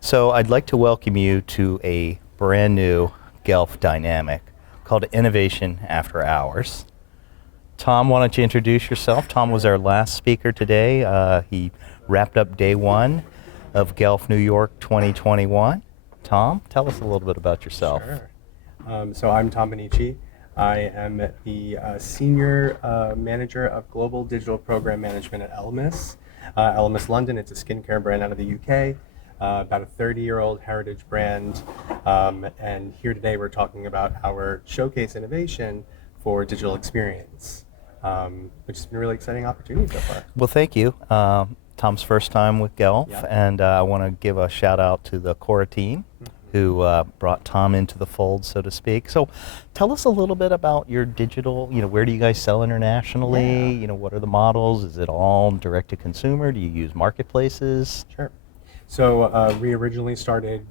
So I'd like to welcome you to a brand new GELF dynamic called Innovation After Hours. Tom, why don't you introduce yourself? Tom was our last speaker today. He wrapped up day one of GELF New York 2021. Tom, tell us a little bit about yourself. Sure. So I'm Tom Bennici. I am the Senior Manager of Global Digital Program Management at Elemis. Elemis London, it's a skincare brand out of the UK, about a 30-year-old heritage brand. And here today we're talking about our showcase innovation for digital experience, which has been a really exciting opportunity so far. Well, thank you. Tom's first time with GELF, Yep. and I want to give a shout out to the Corra team who brought Tom into the fold, so to speak. So tell us a little bit about your digital, where do you guys sell internationally? Yeah. What are the models? Is it all direct to consumer? Do you use marketplaces? Sure. So we originally started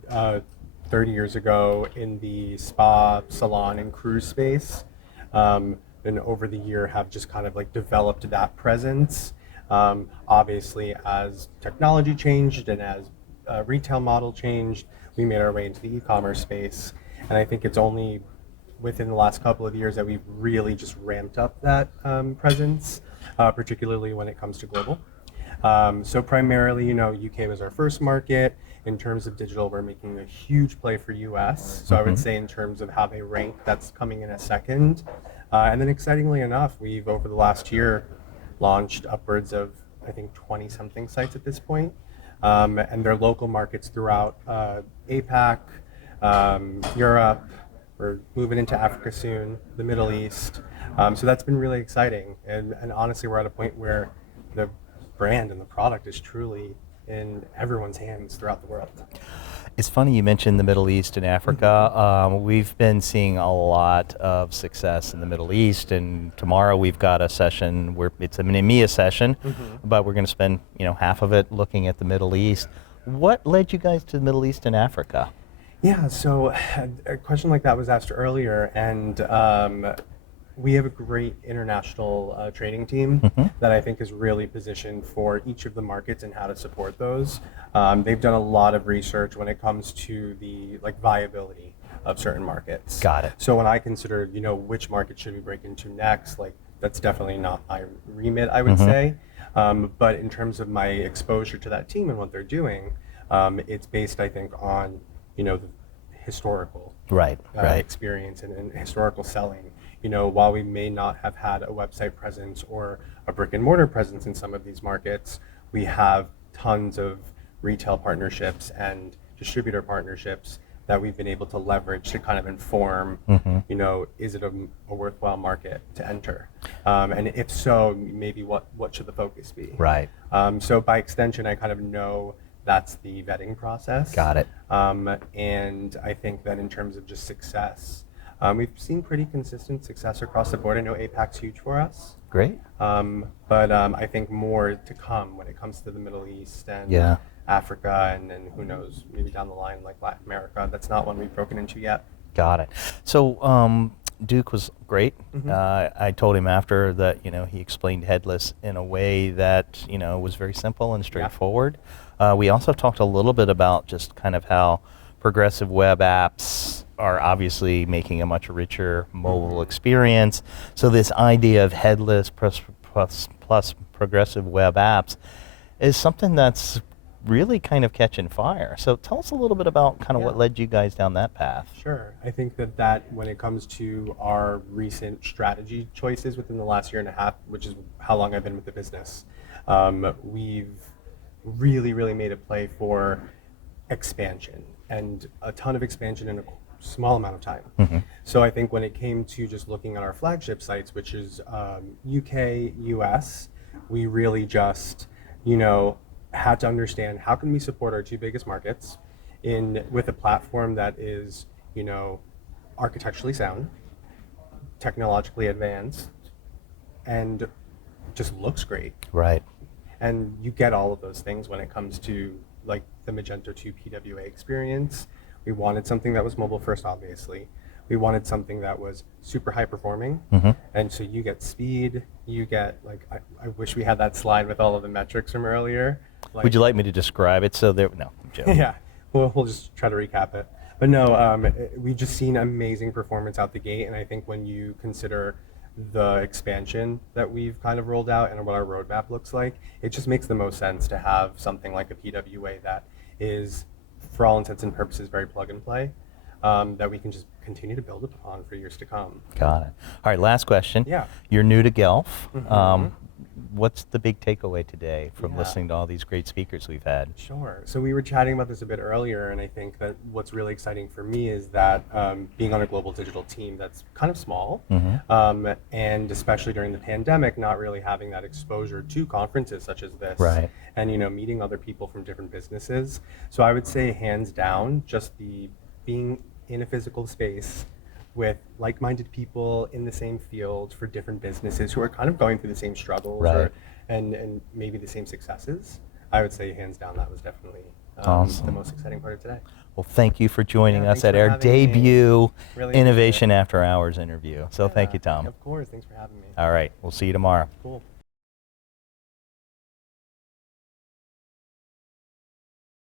30 years ago in the spa, salon, and cruise space. And over the year have just kind of like developed that presence. Obviously, as technology changed and as retail model changed, we made our way into the e-commerce space. And I think it's only within the last couple of years that we've really just ramped up that presence, particularly when it comes to global. So primarily, UK was our first market. In terms of digital, we're making a huge play for US. So I would say in terms of how they rank, that's coming in a second. And then excitingly enough, we've over the last year launched upwards of, I think, 20 something sites at this point. And they're local markets throughout APAC, Europe. We're moving into Africa soon, the Middle East. So that's been really exciting. And honestly, we're at a point where the brand and the product is truly in everyone's hands throughout the world. It's funny you mentioned the Middle East and Africa. We've been seeing a lot of success in the Middle East, and tomorrow we've got a session where it's an EMEA session, but we're going to spend half of it looking at the Middle East. What led you guys to the Middle East and Africa? Yeah, so a question like that was asked earlier, and we have a great international trading team that I think is really positioned for each of the markets and how to support those. They've done a lot of research when it comes to the viability of certain markets. Got it. So when I consider, which market should we break into next, that's definitely not my remit, I would say. But in terms of my exposure to that team and what they're doing, it's based, I think, on, the historical Right. experience and historical selling. While we may not have had a website presence or a brick and mortar presence in some of these markets, we have tons of retail partnerships and distributor partnerships that we've been able to leverage to kind of inform, is it a worthwhile market to enter? And if so, maybe what should the focus be? Right. So by extension, I kind of know that's the vetting process. Got it. And I think that in terms of just success, we've seen pretty consistent success across the board. I know APAC's huge for us. Great. But I think more to come when it comes to the Middle East and Africa, and then who knows, maybe down the line like Latin America. That's not one we've broken into yet. Got it. So Duke was great. I told him after that, he explained headless in a way that, was very simple and straightforward. We also talked a little bit about just kind of how progressive web apps are obviously making a much richer mobile experience. So this idea of headless plus progressive web apps is something that's really kind of catching fire. So tell us a little bit about kind of what led you guys down that path. Sure. I think that when it comes to our recent strategy choices within the last year and a half, which is how long I've been with the business, we've really made a play for expansion, and a ton of expansion in a small amount of time. So I think when it came to just looking at our flagship sites, which is UK, US, we really just, had to understand how can we support our two biggest markets with a platform that is, architecturally sound, technologically advanced, and just looks great. Right. And you get all of those things when it comes to the Magento 2 PWA experience. We wanted something that was mobile first, obviously. We wanted something that was super high performing. And so you get speed, you get I wish we had that slide with all of the metrics from earlier. Would you like me to describe it? No, I'm joking. Yeah. we'll just try to recap it. But no, we've just seen amazing performance out the gate, and I think when you consider the expansion that we've kind of rolled out and what our roadmap looks like, it just makes the most sense to have something like a PWA that is, for all intents and purposes, very plug and play, that we can just continue to build upon for years to come. Got it. All right, last question. Yeah. You're new to GELF. What's the big takeaway today from Yeah. listening to all these great speakers we've had? Sure. So we were chatting about this a bit earlier, and I think that what's really exciting for me is that being on a global digital team that's kind of small, and especially during the pandemic, not really having that exposure to conferences such as this, Right. and meeting other people from different businesses. So I would say, hands down, just the being in a physical space with like-minded people in the same field for different businesses who are kind of going through the same struggles, Right. and maybe the same successes. I would say, hands down, that was definitely Awesome. the most exciting part of today. Well, thank you for joining Yeah, us thanks at for our having me. debut Really Innovation After Hours interview. So thank you, Tom. Of course, thanks for having me. All right, we'll see you tomorrow. Cool.